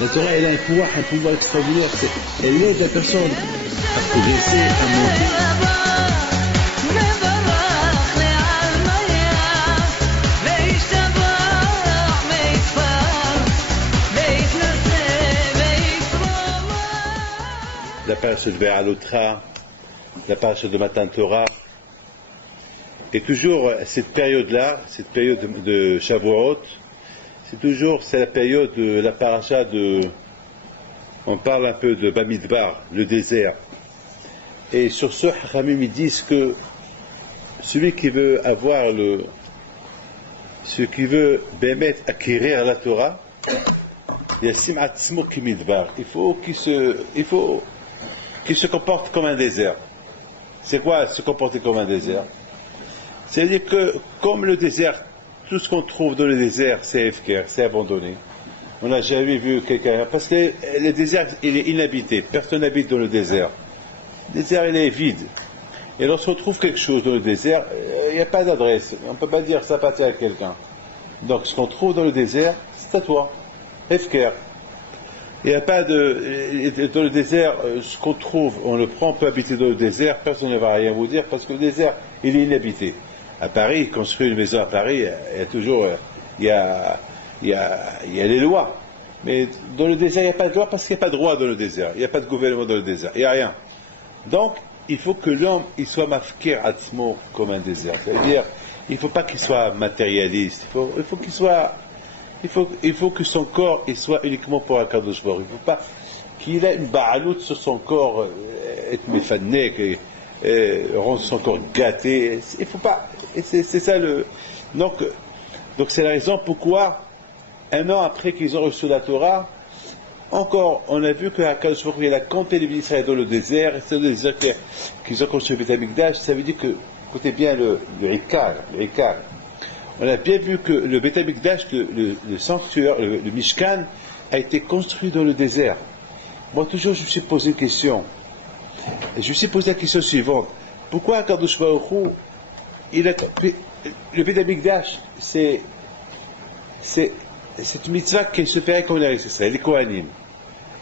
La Torah, elle a un pouvoir extraordinaire. Elle aide la personne à progresser, à monter. La parasha de Ve'alotra, la parasha de Matan Torah, et toujours cette période-là, cette période de Shavuot, c'est la période de la paracha on parle un peu de Bamidbar, le désert. Et sur ce, Chachamim ils disent que celui qui veut Bémet acquérir la Torah, Yassim Atzmo Kimidbar, il faut qu'il se comporte comme un désert. C'est quoi se comporter comme un désert? C'est-à-dire que, comme le désert, tout ce qu'on trouve dans le désert, c'est efker, c'est abandonné. On n'a jamais vu quelqu'un. Parce que le désert, il est inhabité. Personne n'habite dans le désert. Le désert, il est vide. Et lorsqu'on trouve quelque chose dans le désert, il n'y a pas d'adresse. On ne peut pas dire que ça appartient à quelqu'un. Donc, ce qu'on trouve dans le désert, c'est à toi. Efker. Il n'y a pas de. Dans le désert, ce qu'on trouve, on le prend, on peut habiter dans le désert, personne ne va rien vous dire, parce que le désert, il est inhabité. À Paris, construire une maison à Paris, il y a toujours. Il y a les lois. Mais dans le désert, il n'y a pas de loi parce qu'il n'y a pas de droit dans le désert. Il n'y a pas de gouvernement dans le désert. Il n'y a rien. Donc, il faut que l'homme, il soit mafkir atzmo comme un désert. C'est-à-dire, il ne faut pas qu'il soit matérialiste. Il faut qu'il soit. Il faut que son corps il soit uniquement pour Akadosh Baruch Hu. Il ne faut pas qu'il ait une ba'alout sur son corps, être méfanek, rendre son corps gâté. Il ne faut pas. C'est ça le. Donc c'est la raison pourquoi, un an après qu'ils ont reçu la Torah, encore, on a vu que Akadosh Baruch Hu a compté les Israël dans le désert, c'est le désert qu'ils ont construit le Beth Amikdash. Ça veut dire que, écoutez bien le Ikar. On a bien vu que le Beth Amikdash, le sanctuaire, le Mishkan, a été construit dans le désert. Moi, toujours, je me suis posé une question. Je me suis posé la question suivante. Pourquoi Akadosh Baruch Hu, le Beth Amikdash, c'est une mitzvah qui se fait avec on a Israël, les Kohanim,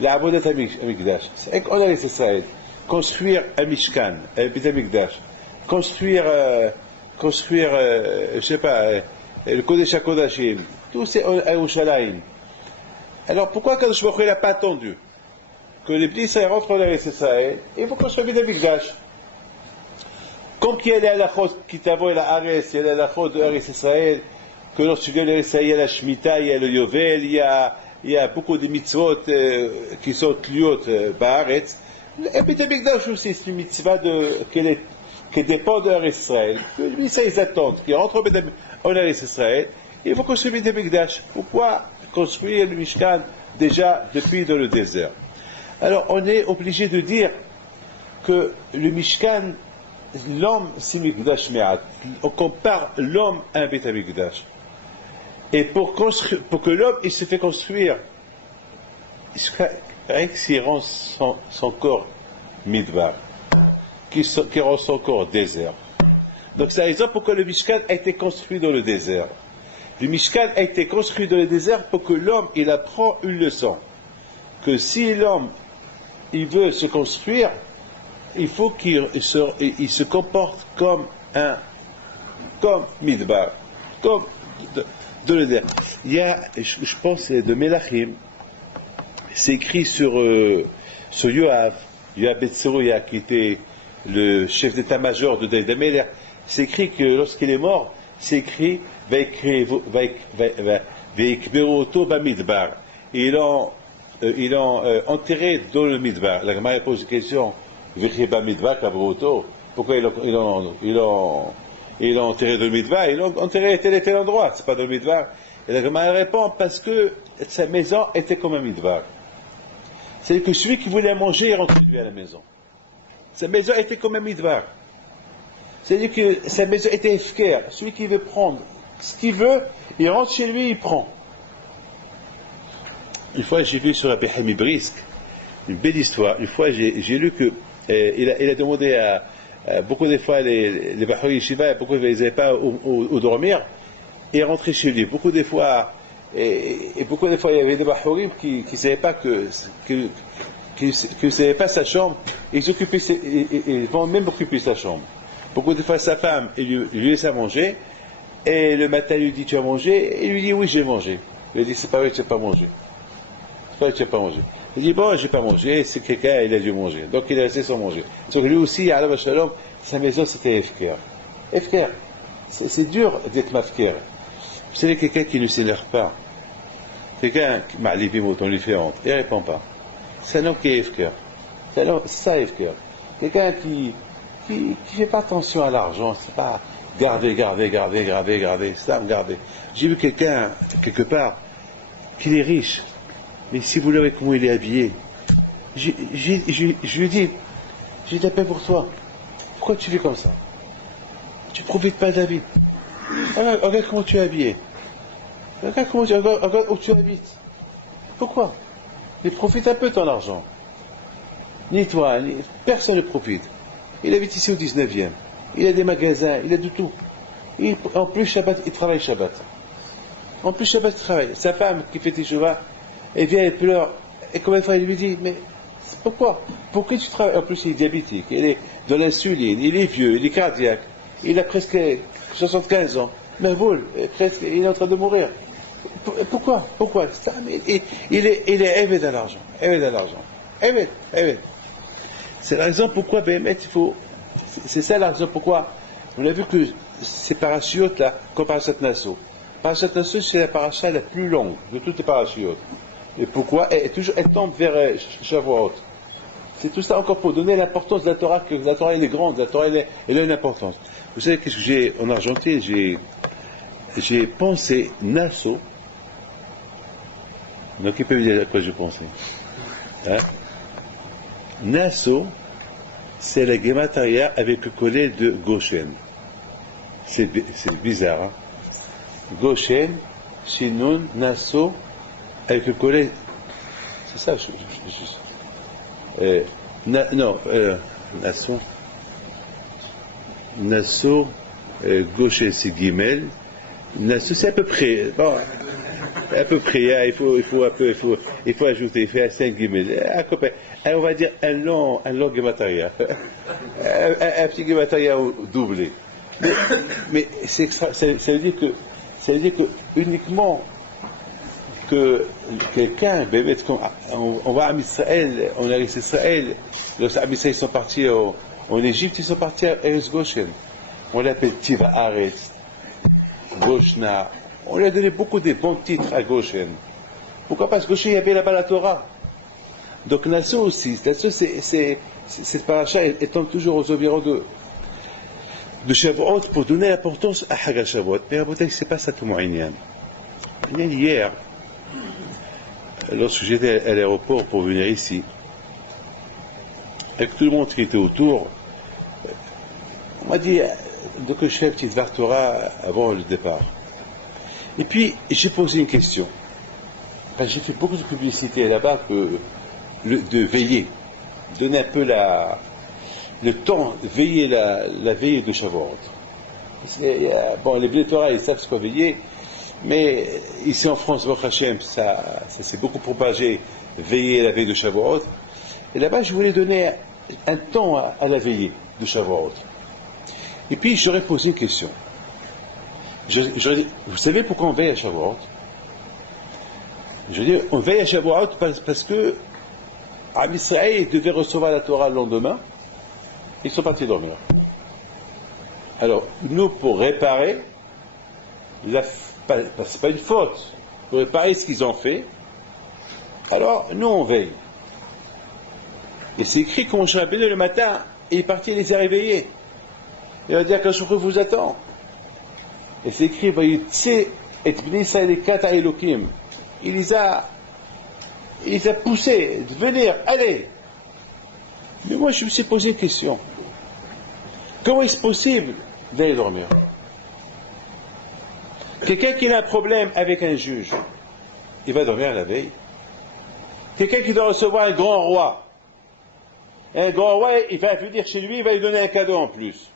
la Abodat Amikdash. C'est avec on a Israël. Construire un Mishkan, un Beth Amikdash. Construire, je sais pas, le Kodesh HaKodashim, tout c'est à Yerushalayim. Alors pourquoi Kadosh Baruch Hu n'a pas attendu que les petits Israël rentrent en Eretz Israël, il faut construire Beth Amikdash. Comme qu'il y a les halachot qui t'avoient la Ares, il y a les halachot de Eretz Israël, que lorsque tu viens d'Eretz Israël, il y a la Shemitah, il y a le Yovel, il y a beaucoup de mitzvot qui sont tliot ba'aretz. Et Beth Amikdash aussi, c'est une mitzvah qui dépend de Eretz Israël. Lui, ça, ils attendent. Qu'ils rentrent en Eretz Israël, il faut construire Beth Amikdash. Pourquoi construire le Mishkan déjà depuis dans le désert? Alors, on est obligé de dire que le Mishkan, l'homme, c'est Mikdash Me'at. On compare l'homme à un Beth Amikdash. Et pour que l'homme, il se fait construire, rien que s'il rend son corps Midbar, qui rend son corps désert. Donc c'est la raison pourquoi le Mishkan a été construit dans le désert. Le Mishkan a été construit dans le désert pour que l'homme, il apprend une leçon. Que si l'homme, il veut se construire, il faut qu'il se comporte comme Midbar, comme de le désert. Il y a, je pense, de Melachim, c'est écrit sur Yoav Betzerouya, qui était le chef d'état-major de David Améler. C'est écrit que lorsqu'il est mort, c'est écrit Veikberoto Bamidbar. Ils l'ont enterré dans le Midbar. La Gemara pose une question. Pourquoi ils l'ont enterré dans le Midbar? Ils l'ont enterré à tel et tel endroit, c'est pas dans le Midbar. Et la Gemara répond parce que sa maison était comme un Midbar. C'est que celui qui voulait manger, il rentre lui à la maison. Sa maison était comme un midvar. C'est-à-dire que sa maison était efker. Celui qui veut prendre ce qu'il veut, il rentre chez lui, il prend. Une fois, j'ai vu sur Rabbi Hami Brisk une belle histoire. Une fois, j'ai lu que il a demandé à beaucoup de fois les Bahari Yeshiva, beaucoup ils n'avaient pas où dormir, et rentrer chez lui. Beaucoup de fois, et beaucoup de fois, il y avait des Bahari qui ne savaient pas que savaient pas sa chambre. Ils vont même occuper sa chambre. Beaucoup de fois, sa femme, il lui laisse à manger, et le matin, il lui dit, tu as mangé? Et il lui dit, oui, j'ai mangé. Il lui dit, c'est pas vrai que tu n'as pas mangé. C'est pas vrai que tu n'as pas mangé. Il dit, bon, j'ai pas mangé, c'est quelqu'un, il a dû manger. Donc, il a laissé sans manger. Donc, lui aussi, à la Shalom, sa maison, c'était Efker. Efker. C'est dur d'être mafker. Vous savez, quelqu'un qui ne s'élève pas, quelqu'un qui m'a les mots, on lui fait honte, il ne répond pas. C'est un homme qui est Efker. C'est ça, Efker. Quelqu'un qui fait pas attention à l'argent, c'est pas garder, c'est un garder. J'ai vu quelqu'un, quelque part, qu'il est riche, mais si vous voulez comment il est habillé, je lui dis, j'ai de la peine pour toi. Pourquoi tu vis comme ça? Tu profites pas de la vie. Regarde comment tu es habillé. Regarde où tu habites. Pourquoi? Il profite un peu de ton argent. Ni toi, personne ne profite. Il habite ici au 19e. Il a des magasins, il a de tout. En plus, Shabbat, il travaille Shabbat. En plus, Shabbat, il travaille. Sa femme qui fait Teshuvah, elle vient, elle pleure. Et combien de fois elle lui dit, mais pourquoi? Pourquoi tu travailles? En plus, il est diabétique, il est dans l'insuline, il est vieux, il est cardiaque, il a presque 75 ans. Mais il est en train de mourir. Pourquoi? Ça, il est évêque à l'argent. Évêque. C'est la raison pourquoi, Béhémet, c'est ça la raison pourquoi, on a vu que ces parachutes là, comme Parashat Nassau. Parashat Nassau, c'est la paracha la plus longue de toutes les parachutes. Et pourquoi? Elle tombe vers Shavuot. C'est tout ça encore pour donner l'importance de la Torah, que la Torah elle est grande, la Torah elle a une importance. Vous savez qu'est-ce que j'ai en Argentine? J'ai pensé Nassau. Donc qui peut me dire à quoi j'ai pensé? Hein? Nassau, c'est la Gemataria avec le collet de Goshen. C'est bizarre, hein? Goshen, Shinun, Nassau, avec le collet. C'est ça, Nassau, Goshen, c'est Gimel. Nassau, c'est à peu près. Bon, à peu près, hein, il faut ajouter, il fait un 5 Gimel. On va dire un long Gemataria. un petit Gemataria doublé. Mais ça veut dire que uniquement que quelqu'un, on va à Israël, on arrive à Israël, les Israël sont partis en Égypte, ils sont partis à Eretz Goshen. On l'appelle Tiva Aretz, Goshna. On lui a donné beaucoup de bons titres à Goshen. Pourquoi? Parce que Goshen, il y avait là-bas la Torah. Donc Nassau aussi, cette paracha, elle tombe toujours aux environs de Shavuot pour donner l'importance à Haga Shavuot. Mais à Botek, c'est pas ça tout moyen. Hier, lorsque j'étais à l'aéroport pour venir ici, avec tout le monde qui était autour, on m'a dit de que je fais un petit Dvar Torah avant le départ. Et puis, j'ai posé une question. Enfin, j'ai fait beaucoup de publicité là-bas de veiller, donner un peu le temps, veiller la veille de Shavuot. Bon, les Bnei Torah, ils savent ce qu'on veiller, mais ici en France, Baruch Hashem, ça s'est beaucoup propagé, veiller la veille de Shavuot. Et là-bas, je voulais donner un temps à la veillée de Shavuot. Et puis, j'aurais posé une question. Vous savez pourquoi on veille à Shavuot? Je veux dire, on veille à Shavuot parce que Am Israël devait recevoir la Torah le lendemain, ils sont partis dormir. Alors, nous, pour réparer, c'est pas une faute, pour réparer ce qu'ils ont fait, alors nous on veille. Et c'est écrit qu'on Moshe Rabbeinu le matin, il est parti les a réveillés. Il va dire qu'un jour vous attend. Et c'est écrit, il les a il les a poussés de venir, allez. Mais moi, je me suis posé une question. Comment est-ce possible d'aller dormir? Quelqu'un qui a un problème avec un juge, il va dormir la veille. Quelqu'un qui doit recevoir un grand roi, et un grand roi, il va venir chez lui, il va lui donner un cadeau en plus.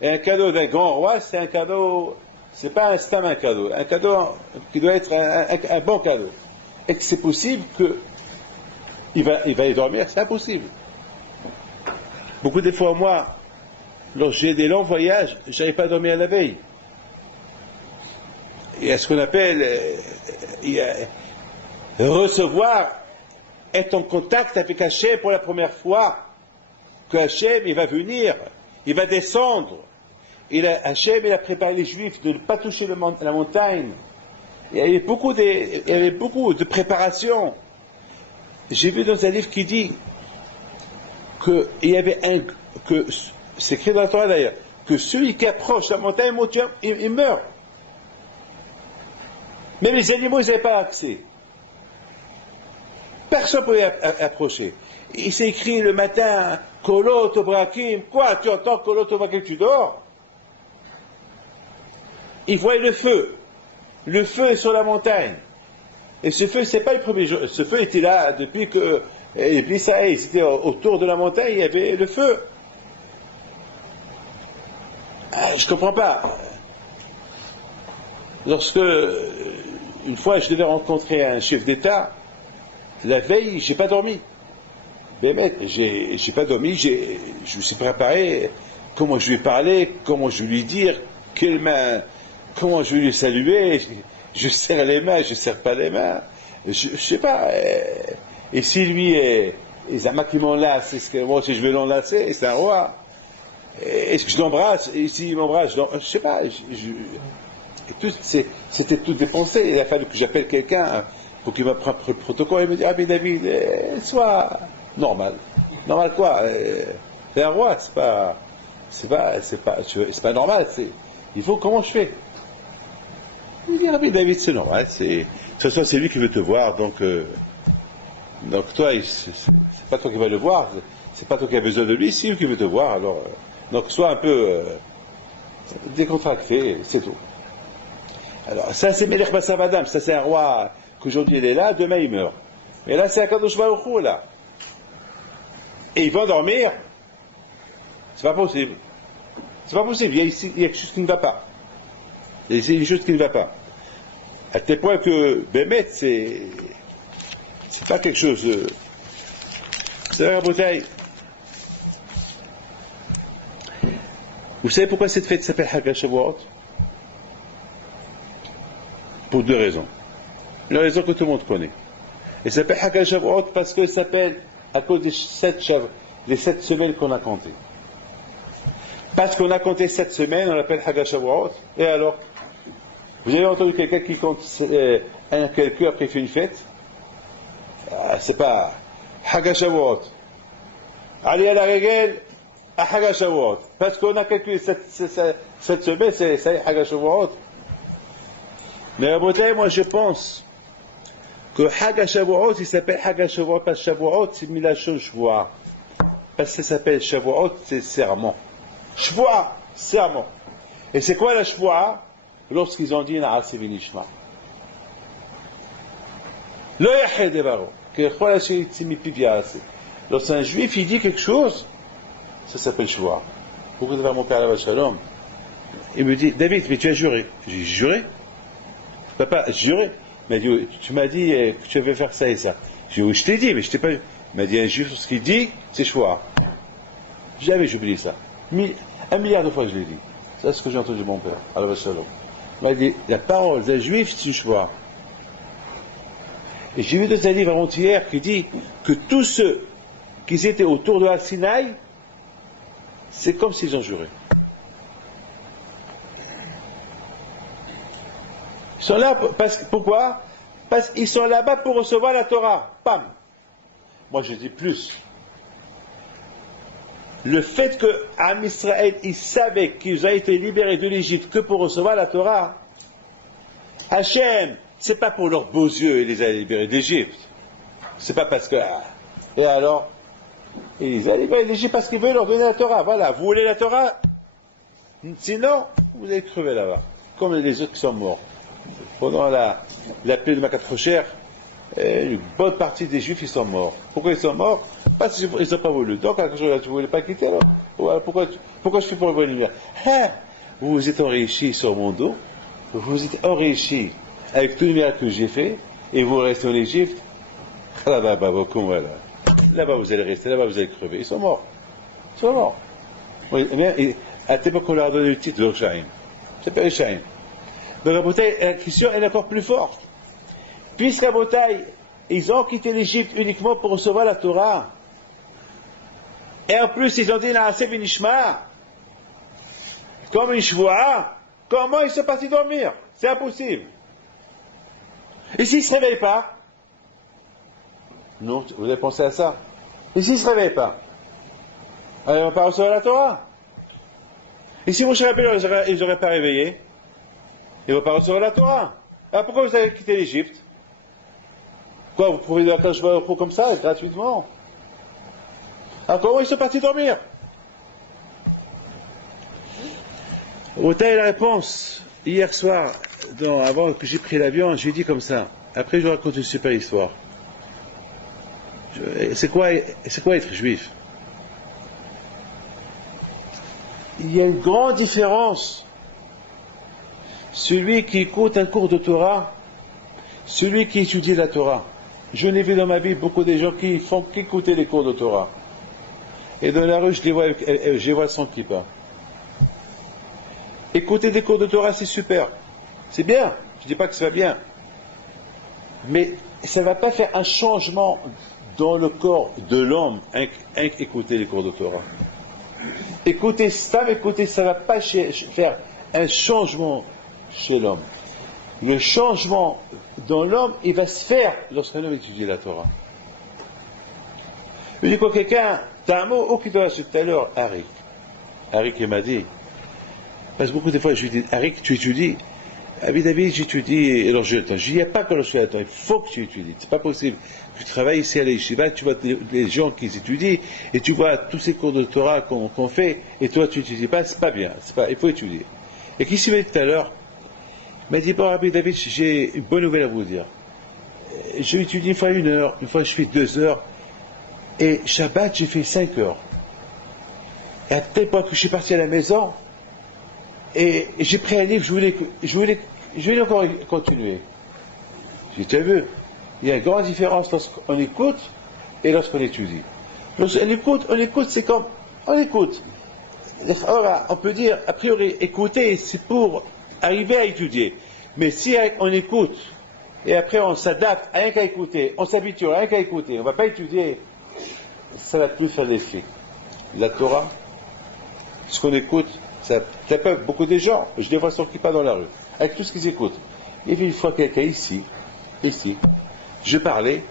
Et un cadeau d'un grand roi, c'est un cadeau, c'est pas un stam un cadeau qui doit être un bon cadeau. Et que c'est possible qu'il va y dormir, c'est impossible. Beaucoup de fois, moi, lorsque j'ai des longs voyages, je n'arrive pas à dormir la veille. Il y a ce qu'on appelle recevoir, être en contact avec Hachem pour la première fois. Que Hachem, il va venir, il va descendre. Hachem, il a préparé les Juifs de ne pas toucher la montagne. Il y avait beaucoup de préparation. J'ai vu dans un livre qui dit qu'il y avait c'est écrit dans la Torah d'ailleurs, que celui qui approche la montagne, il meurt. Même les animaux, ils n'avaient pas accès. Personne ne pouvait approcher. Il s'est écrit le matin, Kolot Obrakim. Quoi, tu entends Kolot Obrakim, tu dors? Il voyait le feu. Le feu est sur la montagne. Et ce feu, c'est pas le premier jour. Ce feu était là depuis que. Et puis ça, c'était autour de la montagne, il y avait le feu. Je comprends pas. Lorsque, une fois, je devais rencontrer un chef d'État, la veille, j'ai pas dormi. Mais j'ai pas dormi, je me suis préparé, comment je vais parler, comment je vais lui dire, quelle main, comment je vais lui saluer, je serre les mains, je serre pas les mains, je sais pas. Et si lui les amas qui m'enlacent, est-ce que moi aussi je vais l'enlacer, c'est un roi. Est-ce que je l'embrasse, et s'il m'embrasse, je sais pas. C'était tout dépensé. Il a fallu que j'appelle quelqu'un pour qu'il m'apprenne le protocole et me dise, ah mais David, sois normal. Normal quoi? C'est un roi, c'est pas normal. Il faut, comment je fais? Il dit, ah mais David, c'est normal. De toute façon, c'est lui qui veut te voir, donc toi, c'est pas toi qui vas le voir, c'est pas toi qui as besoin de lui, c'est lui qui veut te voir, alors, donc sois un peu décontracté, c'est tout. Alors, ça c'est Melech Basar Vadam, ça c'est un roi qu'aujourd'hui il est là, demain il meurt. Mais là c'est Akadosh Baruch Hu, là. Et il va dormir, c'est pas possible. C'est pas possible, il y a quelque chose qui ne va pas. Il y a une chose qui ne va pas. À tel point que Bémet, c'est pas quelque chose. C'est la bouteille. Vous savez pourquoi cette fête s'appelle Hag HaShavuot? Pour deux raisons. Une raison que tout le monde connaît. Elle s'appelle Hag HaShavuot parce qu'elle s'appelle à cause des 7 semaines qu'on a comptées. Parce qu'on a compté 7 semaines, on l'appelle Hag HaShavuot. Et alors, vous avez entendu quelqu'un qui compte un calcul après il fait une fête? C'est pas Hag HaShavuot. Allez à la règle à Hag HaShavuot. Parce qu'on a calculé cette semaine, c'est Hag HaShavuot. Mais à Botaï, moi je pense que Hag HaShavuot, il s'appelle Hag HaShavuot parce que Shavuot, c'est Milachon Shvoa. Parce que ça s'appelle Shavuot, c'est serment. Shvoa, serment. Et c'est quoi la Shvoa? Lorsqu'ils ont dit Na'ase v'nishma. Lo yached devaro. Lorsqu'un juif il dit quelque chose, ça s'appelle Shvoa. Pourquoi devant mon père là-bas, Shalom? Il me dit, David, mais tu as juré. J'ai juré? Papa, juré. Il m'a dit, tu m'as dit que tu avais faire ça et ça. J'ai dit, oui, je t'ai dit, mais je t'ai pas. Il m'a dit, un juif, ce qu'il dit, c'est Shvoa. Jamais j'oublie ça. 1 milliard de fois je l'ai dit. C'est ce que j'ai entendu de mon père, à la Shalom. Il m'a dit, la parole d'un juif, c'est Shvoa. Et j'ai vu dans un livre avant-hier qui dit que tous ceux qui étaient autour de la Sinaï, c'est comme s'ils ont juré. Ils sont là, pourquoi? Parce qu'ils sont là-bas pour recevoir la Torah. Pam! Moi je dis plus. Le fait que Am Israël, ils savaient qu'ils ont été libérés de l'Égypte que pour recevoir la Torah, Hachem, c'est pas pour leurs beaux yeux, il les a libérés d'Égypte. C'est pas parce que... Et alors, ils disent, allez, l'Égypte parce qu'ils veulent leur donner la Torah. Voilà, vous voulez la Torah? Sinon, vous allez crever là-bas. Comme les autres qui sont morts. Pendant la paix de Makatchocher, une bonne partie des Juifs, ils sont morts. Pourquoi ils sont morts? Parce qu'ils n'ont pas voulu. Donc, tu ne voulais pas quitter, alors. Voilà, pourquoi je fais pour revenir? Vous vous êtes enrichi sur mon dos, vous vous êtes enrichi avec tous les miracles que j'ai fait, et vous restez en Égypte. Là-bas, voilà. Là-bas, vous allez rester, là-bas, vous allez crever. Ils sont morts. Ils sont morts. Oui, à l'époque, on leur a donné le titre de Shaim. Ça s'appelle Shaim. Donc, la question est encore plus forte. Puisqu'à Botaï, ils ont quitté l'Égypte uniquement pour recevoir la Torah. Et en plus, ils ont dit Naaseh Vinishma, comme une shvoua, comment ils sont partis dormir? C'est impossible. Et s'ils ne se réveillent pas? Non, vous avez pensé à ça? Et s'ils ne se réveillent pas? Alors, ils ne vont pas recevoir la Torah. Et si Moshe Rabbeinu ils n'auraient pas réveillé? Ils ne vont pas recevoir la Torah. Alors pourquoi vous avez quitté l'Égypte? Quoi, vous prouvez de la Kadosh Baruch Hu comme ça, gratuitement? Alors comment ils sont partis dormir? Otaï, la réponse, hier soir, avant que j'ai pris l'avion, j'ai dit comme ça. Après, je vous raconte une super histoire. C'est quoi être juif? Il y a une grande différence. Celui qui écoute un cours de Torah, celui qui étudie la Torah. Je n'ai vu dans ma vie beaucoup de gens qui font qu'écouter les cours de Torah. Et dans la rue, je les vois sans kippa. Écouter des cours de Torah, c'est super. C'est bien. Je ne dis pas que c'est pas bien. Mais ça ne va pas faire un changement dans le corps de l'homme, écouter les cours de Torah. Écouter, ça ne va pas faire un changement chez l'homme. Le changement dans l'homme, il va se faire lorsqu'un homme étudie la Torah. Je dis quoi, quelqu'un, t'as un mot, qui doit tout à l'heure, Harik, il m'a dit, parce que beaucoup de fois, je lui dis, Harik, tu étudies? David, j'étudie, alors je dis, il n'y a pas que lorsque il faut que tu étudies, c'est pas possible. Tu travailles ici à l'Yeshiva, tu vois les gens qui étudient, et tu vois tous ces cours de Torah qu'on fait, et toi tu n'étudies pas, c'est pas bien, il faut étudier. Et qui s'y met tout à l'heure? Il m'a dit, bon, Rabbi David, j'ai une bonne nouvelle à vous dire. Je étudie une fois 1 heure, une fois je fais 2 heures, et Shabbat, j'ai fait 5 heures. Et à tel point que je suis parti à la maison, et j'ai pris un livre, je voulais encore continuer. J'ai déjà vu. Il y a une grande différence lorsqu'on écoute et lorsqu'on étudie. Lorsqu'on écoute, c'est comme, on écoute. On peut dire, a priori, écouter, c'est pour arriver à étudier. Mais si on écoute, et après on s'adapte à rien qu'à écouter, on s'habitue à rien qu'à écouter, on ne va pas étudier, ça ne va plus faire l'effet. La Torah, ce qu'on écoute, ça peut beaucoup de gens, je les vois sur qui pas dans la rue, avec tout ce qu'ils écoutent. Il y avait une fois quelqu'un ici, je parlais,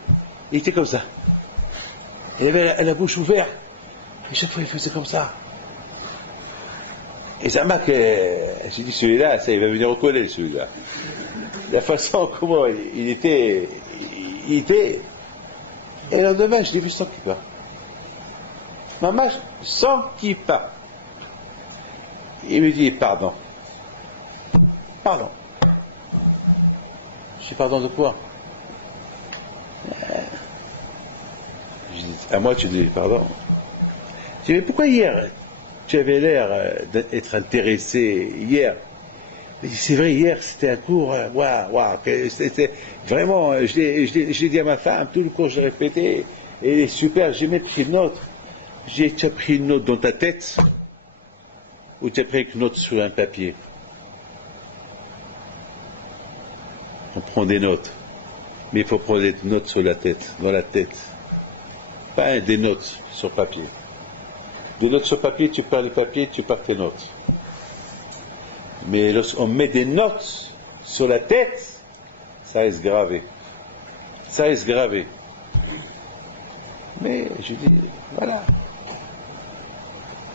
il était comme ça. Il avait la bouche ouverte, et chaque fois il faisait comme ça. Et ça m'a que, j'ai dit, celui-là, ça, il va venir au collège, celui-là. La façon comment il était, et le lendemain, je l'ai vu sans kippa. Maman, sans kippa. Il me dit, pardon. Je dis, pardon de quoi? Je dis, à moi, tu dis, pardon. Je dis, mais pourquoi hier tu avais l'air d'être intéressé hier? C'est vrai, hier c'était un cours, waouh, c'était vraiment, je l'ai dit à ma femme, tout le cours je l'ai répété, et il est super, j'ai même pris une note. Tu as pris une note dans ta tête, ou tu as pris une note sur un papier? On prend des notes, mais il faut prendre des notes sur la tête, dans la tête, pas des notes sur papier. Des notes sur papier, tu perds les papiers, tu perds tes notes. Mais lorsqu'on met des notes sur la tête, ça reste gravé. Mais je dis, voilà.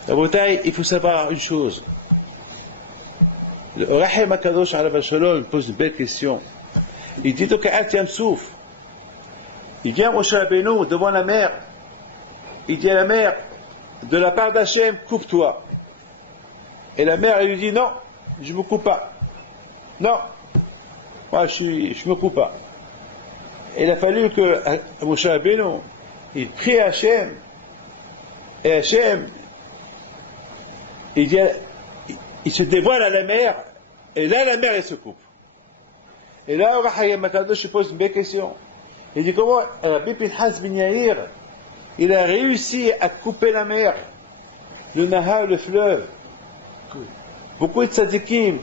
La bataille, il faut savoir une chose. Le Rahim Akadosh Alav Shalom pose une belle question. Il dit donc à Atiam Souf, Il vient Moshe Rabbeinu devant la mer. Il dit à la mer, de la part d'Hachem, coupe-toi. Et la mer, elle lui dit, non, je ne me coupe pas. Non, moi je me coupe pas. Et il a fallu que Moshe Rabbeinu, il prie à Hachem. Et Hachem, il se dévoile à la mer. Et là, la mer, elle se coupe. Et là, Rahayam Akadosh pose une belle question. Il dit comment Rabbi Pinhas ben Yair, il a réussi à couper la mer, le Nahar, le fleuve. Beaucoup de tzadikim,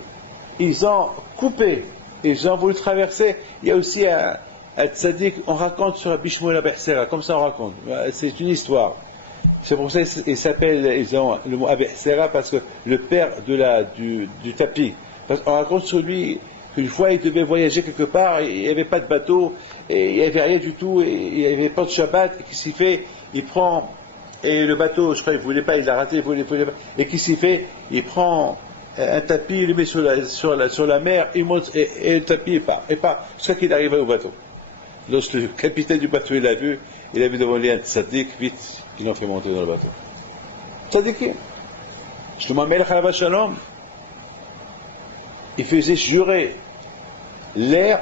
ils ont coupé, ils ont voulu traverser. Il y a aussi un tzadik, on raconte sur Rabbi Shmuel Abersera, comme ça on raconte. C'est une histoire. C'est pour ça ils ont le mot Abersera parce que le père du tapis. Parce qu'on raconte sur lui qu'une fois il devait voyager quelque part, il n'y avait pas de bateau, et il n'y avait rien du tout, et il n'y avait pas de Shabbat, et qu'est-ce qu'il fait? Il prend, et le bateau, je crois qu'il ne voulait pas, il l'a raté, il voulait pas, et qu'est-ce qu'il fait? Il prend un tapis, il le met sur la mer, il monte, et le tapis il part, jusqu'à qu'il arrive au bateau. Lorsque le capitaine du bateau il l'a vu, il a vu devant lui un tzaddik, vite, ils l'ont fait monter dans le bateau. Tzaddikim. Je te m'amène à Shalom. Il faisait jurer l'air,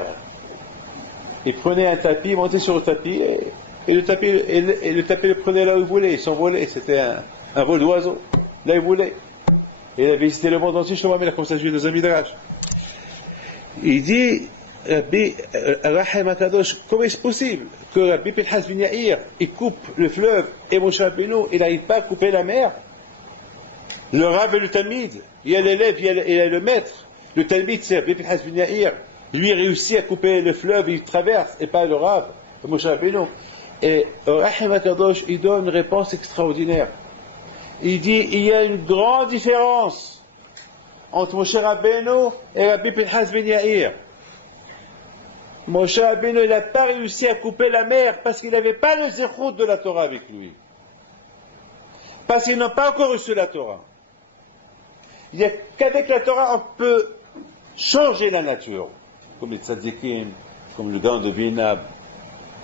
il prenait un tapis, il montait sur le tapis, et le tapis le prenait là où il voulait, il s'envolait, c'était un vol d'oiseau, là où il voulait. Et il a visité le monde entier, je te m'amène comme ça, je vais dans un midrash. Il dit, Rabbi Rahim Akadosh, comment est-ce possible que Rabbi Pinhas ben Yair, il coupe le fleuve, et Moshe Rabbeinu, il n'arrive pas à couper la mer? Le Rav et le Talmid, il y a l'élève, il y a le maître. Le Talmid, c'est Rabbi Pinhas ben Yair. Lui réussit à couper le fleuve, il traverse, et pas le Rav, Moshe Rabbeinu. Et Rahim Akadosh, il donne une réponse extraordinaire. Il dit, il y a une grande différence entre Moshe Rabbeinu et Rabbi Pinhas ben Yair. Moshe Rabbeinu, il n'a pas réussi à couper la mer parce qu'il n'avait pas le zérout de la Torah avec lui. Parce qu'ils n'ont pas encore reçu la Torah. Il n'y a qu'avec la Torah, on peut changer la nature. Comme les tzadikim, comme le Gaon de Vilna,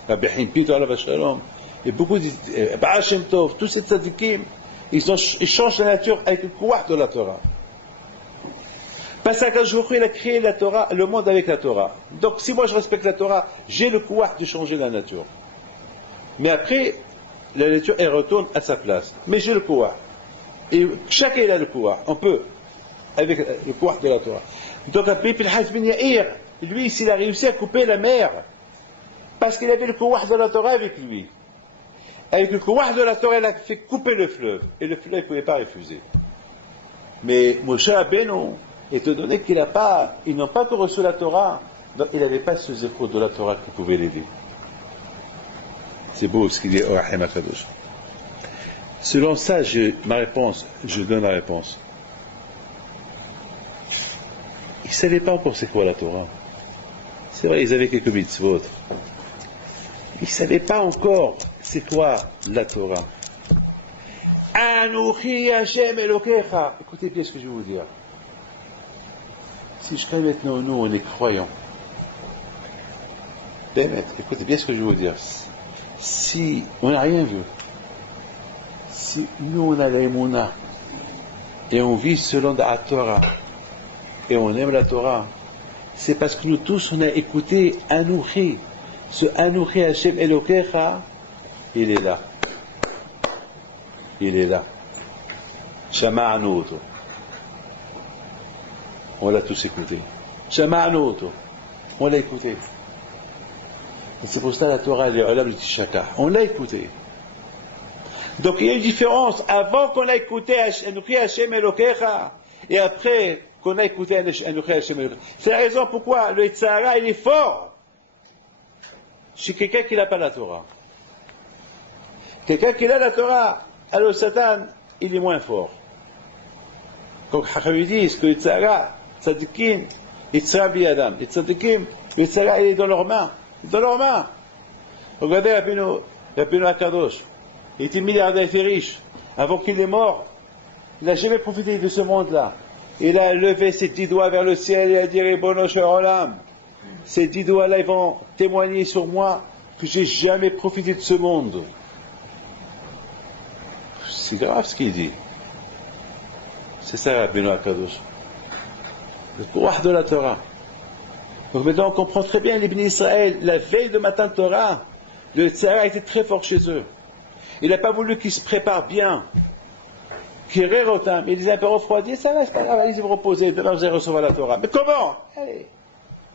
Rabbi Himpito, Alav Shalom, et beaucoup de Baal Shem Tov, tous ces tzadikim, ils changent la nature avec le kouach de la Torah. Parce qu'Akadosh il a créé la Torah, le monde avec la Torah. Donc si moi je respecte la Torah, j'ai le kouach de changer la nature. Mais après, la nature, elle retourne à sa place. Mais j'ai le kouach. Et chacun il a le kouach. On peut, avec le kouach de la Torah. Donc Rabbi Pinhas ben Yair, lui, s'il a réussi à couper la mer, parce qu'il avait le kouach de la Torah avec lui. Avec le kouach de la Torah, il a fait couper le fleuve. Et le fleuve ne pouvait pas refuser. Mais Moshe Rabbeinu, étant donné qu'ils n'ont pas encore reçu la Torah, donc il n'avait pas ce zéro de la Torah qui pouvait l'aider. C'est beau ce qu'il dit au Rahim Akadosh. Selon ça, je donne la réponse. Ils ne savaient pas encore c'est quoi la Torah. C'est vrai, ils avaient quelques mitzvot. Ils ne savaient pas encore c'est quoi la Torah. Anuchi Hashem Elokecha. Écoutez bien ce que je vais vous dire. Si je crois maintenant, nous, on est croyants. Écoutez bien ce que je vais vous dire. Si on n'a rien vu, si nous on a l'aïmouna, et on vit selon la Torah, et on aime la Torah, c'est parce que nous tous on a écouté Anuchi. Ce Anuchi Hashem Elokecha, il est là. Il est là. Shama'anu. On l'a tous écouté. Shama'anu. On l'a écouté. C'est pour ça la Torah, elle est Olam L'Tishaka. On l'a écouté. Donc il y a une différence avant qu'on a écouté Anuchi Hashem Elokecha et après qu'on a écouté Anuchi Hashem Elokecha. C'est la raison pourquoi le Yitzhara il est fort chez quelqu'un qui n'a pas la Torah. Quelqu'un qui a la Torah, alors Satan il est moins fort. Comme Chachamim disent que le Yitzhara, Tzadikim, Yitzhara Biyadam. Les Tzadikim, le Yitzhara il est dans leurs mains. Dans leurs mains. Regardez Rabbeinu Akadosh. Il était milliardaire, il était riche. Avant qu'il est mort, il n'a jamais profité de ce monde-là. Il a levé ses 10 doigts vers le ciel et a dit Ribono shel olam. Ces 10 doigts-là, ils vont témoigner sur moi que j'ai jamais profité de ce monde. C'est grave ce qu'il dit. C'est ça, Rabbeinu Akadosh. Le Kourah de la Torah. Donc maintenant on comprend très bien les bénis Israël, la veille de matin de Torah, le Tzara a été très fort chez eux. Il n'a pas voulu qu'ils se préparent bien. Qu'il rérotam. Il les a un peu refroidis, ça va, c'est pas grave, allez vous reposer, demain vous allez recevoir la Torah. Mais comment? Allez.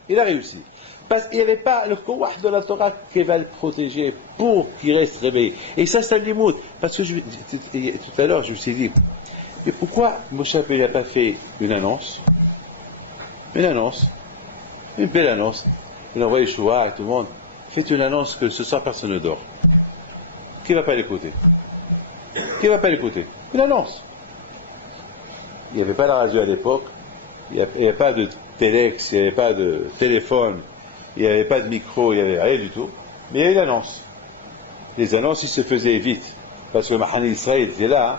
Il a réussi. Parce qu'il n'y avait pas le Kourah de la Torah qui va le protéger pour qu'il reste réveillé. Et ça, c'est un limoud. Parce que tout à l'heure, je me suis dit, mais pourquoi Moshe Rabbeinu n'a pas fait une annonce? Une annonce. Une belle annonce. Il a envoyé Yeshua à tout le monde. Faites une annonce que ce soir personne ne dort. Qui ne va pas l'écouter? Qui ne va pas l'écouter? Une annonce. Il n'y avait pas la radio à l'époque. Il n'y avait pas de téléx, il n'y avait pas de téléphone, il n'y avait pas de micro, il n'y avait rien du tout. Mais il y avait une annonce. Les annonces, ils se faisaient vite. Parce que le Mahani Israël était là,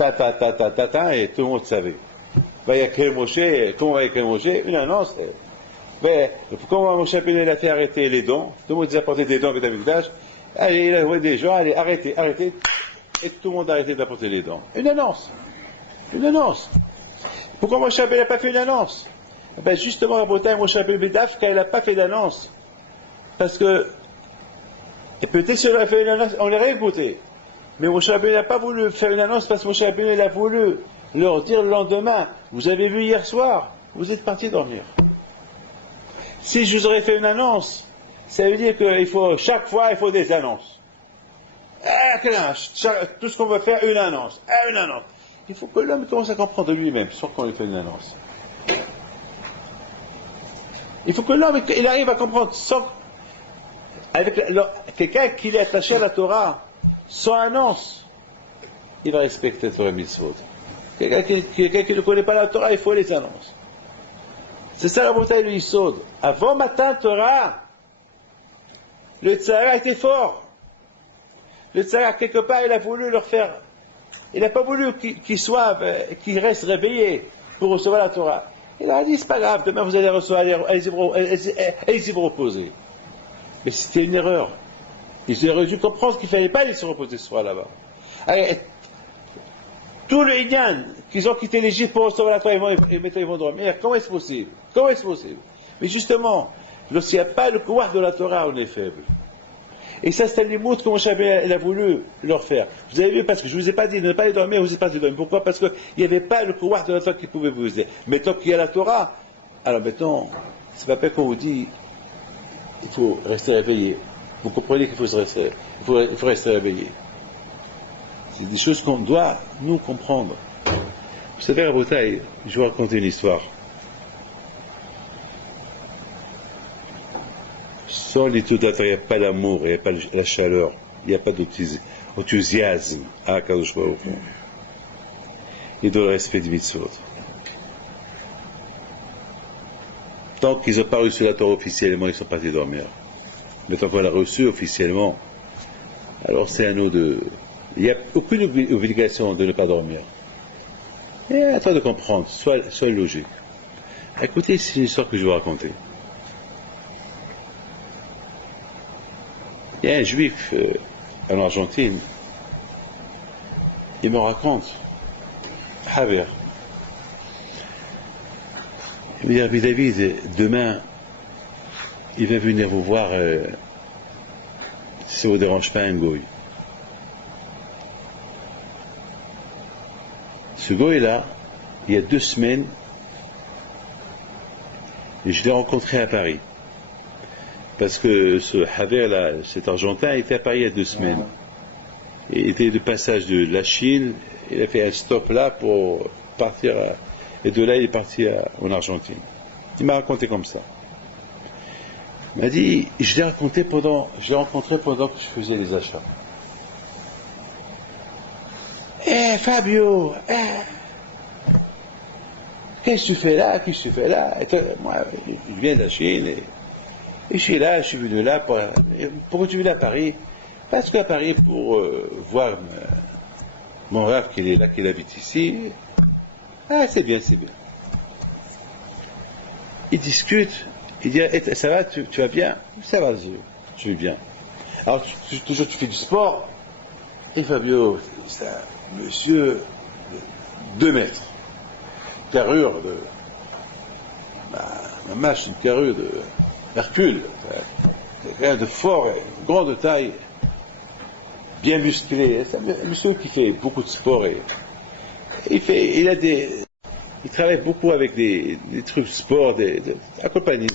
et tout le monde savait. Va y a quel Moshe, comment va y a quel Moshe? Une annonce. Mais comment Moshe Rabbeinu a fait arrêter les dons? Tout le monde disait apporter des dons avec David. Allez, il a envoyé des gens, allez, arrêtez. Et tout le monde a arrêté d'apporter les dons. Une annonce. Une annonce. Pourquoi Moshe Rabbeinu n'a pas fait une annonce? Ben justement, à Bretagne, Moshe Rabbeinu Dafka, il n'a pas fait d'annonce. Parce que, et peut-être si on aurait fait une annonce, on l'aurait écouté. Mais Moshe Rabbeinu n'a pas voulu faire une annonce parce que Moshe Rabbeinu il a voulu leur dire le lendemain, vous avez vu hier soir, vous êtes partis dormir. Si je vous aurais fait une annonce, ça veut dire qu'il faut, chaque fois, il faut des annonces. Tout ce qu'on veut faire, une annonce. Une annonce. Il faut que l'homme commence à comprendre lui-même, sans qu'on lui fait une annonce. Il faut que l'homme il arrive à comprendre, sans, avec quelqu'un qui est attaché à la Torah, sans annonce, il va respecter la Torah mitzvot. Quelqu'un qui ne connaît pas la Torah, il faut les annonces. C'est ça la bataille de Yisod. Avant matin Torah, le Tzara était fort. Le Tzara, quelque part, il a voulu leur faire. Il n'a pas voulu qu'ils restent réveillés pour recevoir la Torah. Il a dit, c'est pas grave, demain vous allez recevoir, allez-y vous reposer. Mais c'était une erreur. Ils auraient dû comprendre qu'il ne fallait pas aller se reposer ce soir là-bas. Alors, tout le Inyan qu'ils ont quitté l'Égypte pour recevoir la Torah, ils vont dormir. Comment est-ce possible? Comment est-ce possible? Mais justement, lorsqu'il n'y a pas le pouvoir de la Torah, on est faible. Et ça, c'est un limout que Moshe Rabbeinu a voulu leur faire. Vous avez vu, parce que je ne vous ai pas dit de ne pas aller dormir, vous n'êtes pas allé dormir. Pourquoi? Parce qu'il n'y avait pas le pouvoir de la Torah qui pouvait vous aider. Mais tant qu'il y a la Torah, alors maintenant, c'est pas qu'on vous dit, il faut rester réveillé. Vous comprenez qu'il faut rester réveillé. C'est des choses qu'on doit, nous, comprendre. Vous savez, à Bretagne, je vais vous raconter une histoire. Sans l'étude, il n'y a pas l'amour, il n'y a pas la chaleur, il n'y a pas d'enthousiasme à Kadosh Baruch Hu. Et de le respect du mitzvot. Tant qu'ils n'ont pas reçu la Torah officiellement, ils sont partis dormir. Mais tant qu'on l'a reçu officiellement, alors c'est à nous de... Il n'y a aucune obligation de ne pas dormir. Et à toi de comprendre, sois logique. Écoutez, c'est une histoire que je vais vous raconter. Il y a un juif en Argentine, il me raconte, Haber, il me dit, Rabbi David, demain, il va venir vous voir, si ça ne vous dérange pas, un goy. Ce goy-là, il y a 2 semaines, je l'ai rencontré à Paris. Parce que ce Haver-là, cet Argentin, était à Paris il y a 2 semaines. Il était de passage de la Chine, il a fait un stop là pour partir, et de là il est parti en Argentine. Il m'a raconté comme ça. Il m'a dit, je l'ai rencontré pendant que je faisais les achats. Fabio, qu'est-ce que tu fais là? Moi, je viens de la Chine et je suis là, je suis venu là. Pourquoi tu es venu à Paris? Parce qu'à Paris, pour voir mon rêve qu'il est là, qu'il habite ici. C'est bien. Il discute, il dit, ça va, tu vas bien? Ça va, je vais bien. Alors, toujours tu fais du sport, et Fabio, c'est un monsieur de 2 mètres, carrure de. Ma mâche, une carrure de Hercule, quelqu'un de fort, grande taille, bien musclé. C'est un monsieur qui fait beaucoup de sport et il travaille beaucoup avec des trucs de sport, accompagné.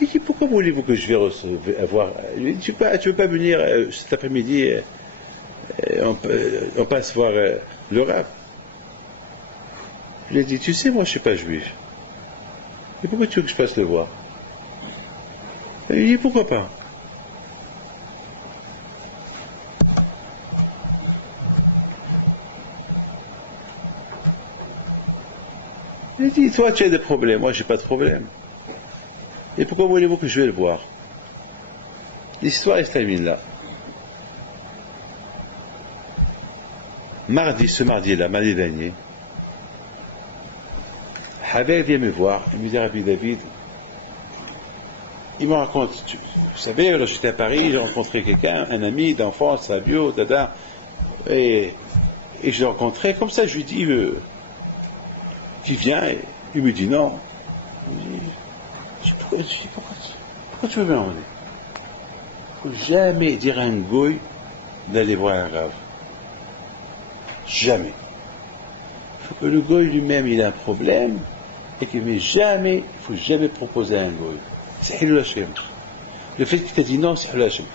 Il dit, pourquoi voulez-vous que je vais avoir. Il lui dit, tu veux pas venir cet après-midi, on passe voir le rap. Je lui ai dit, tu sais, moi je suis pas juif. Et pourquoi tu veux que je fasse le voir? Il lui dit, pourquoi pas? Il a dit, toi tu as des problèmes, moi j'ai pas de problème. Et pourquoi voulez-vous que je vais le voir? L'histoire se termine là. Ce mardi-là, mardi dernier, Haber vient me voir, il me dit, Rabbi David, il me raconte, vous savez, là j'étais à Paris, j'ai rencontré quelqu'un, un ami d'enfance, Fabio, Dada, et je l'ai rencontré, comme ça je lui dis, qui vient, et il me dit non. Je dis, pourquoi tu veux m'emmener? Il ne faut jamais dire à un goy d'aller voir un rave. Jamais. Il faut que le goy lui-même il a un problème et qu'il ne faut jamais proposer à un goy. C'est Hilul Hashem. Le fait qu'il t'a dit non, c'est Hilul Hashem.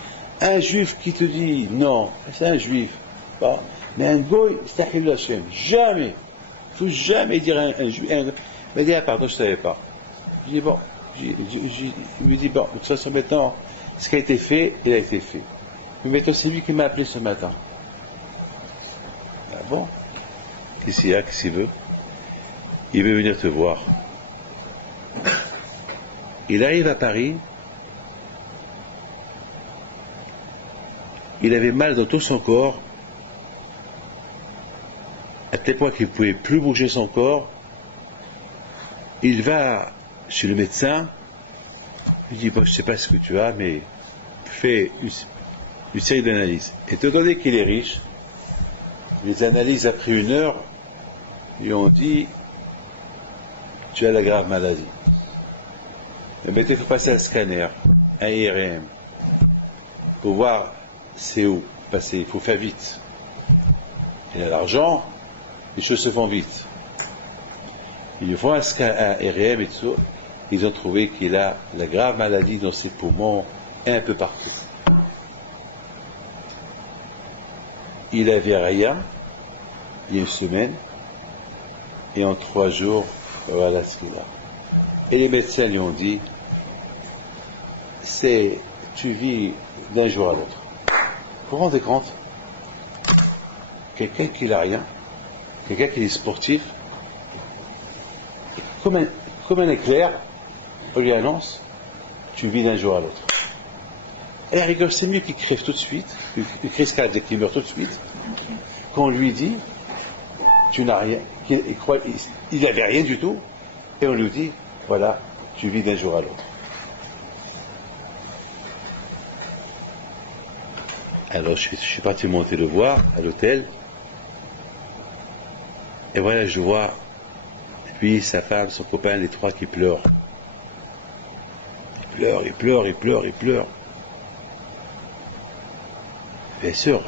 Un juif qui te dit non, c'est un juif. Bon. Mais un goy, c'est Hilul Hashem. Jamais. Il ne faut jamais dire à un juif. Il m'a dit, ah pardon, je ne savais pas. Je dis bon. Il me dit bon, de toute façon maintenant, ce qui a été fait, il a été fait. Mais maintenant, c'est lui qui m'a appelé ce matin. Ah bon? Qu'est-ce qu'il y a? Qu'est-ce qu'il veut? Il veut venir te voir. Il arrive à Paris. Il avait mal dans tout son corps, à tel point qu'il ne pouvait plus bouger son corps. Il va chez le médecin, il dit, bon, je ne sais pas ce que tu as, mais fais une série d'analyses. Et étant donné qu'il est riche, les analyses après 1 heure lui ont dit, tu as la grave maladie. Mais il faut passer un scanner, un IRM, pour voir c'est où passer, il faut faire vite. Il a l'argent, les choses se font vite. Ils lui font un IRM et tout ça. Ils ont trouvé qu'il a la grave maladie dans ses poumons un peu partout. Il avait rien il y a 1 semaine et en 3 jours, voilà ce qu'il a. Et les médecins lui ont dit, tu vis d'un jour à l'autre. Vous vous rendez compte? Quelqu'un qui n'a rien, quelqu'un qui est sportif, comme un éclair, on lui annonce, tu vis d'un jour à l'autre. Et à la rigueur, c'est mieux qu'il crève tout de suite, une crise cardiaque qui meurt tout de suite, qu'on lui dit, tu n'as rien, il n'avait rien du tout, et on lui dit, voilà, tu vis d'un jour à l'autre. Alors je suis parti monter le voir à l'hôtel, et voilà, je vois lui, sa femme, son copain, les 3 qui pleurent. Ils pleurent. Bien sûr,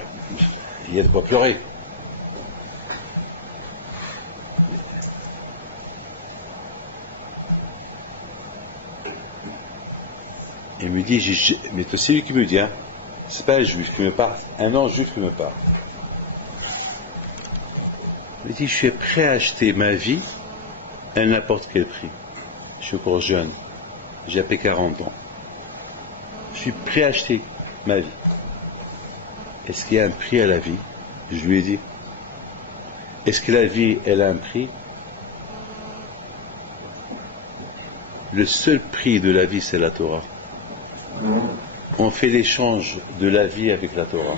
il y a de quoi pleurer. Il me dit, mais c'est lui qui me dit, hein, c'est pas un juif qui me parle, un non-juif qui me parle. Il me dit, je suis prêt à acheter ma vie à n'importe quel prix. Je suis encore jeune, j'ai à peine 40 ans. Je suis prêt à acheter ma vie. Est-ce qu'il y a un prix à la vie? Je lui ai dit. Est-ce que la vie, elle a un prix? Le seul prix de la vie, c'est la Torah. On fait l'échange de la vie avec la Torah.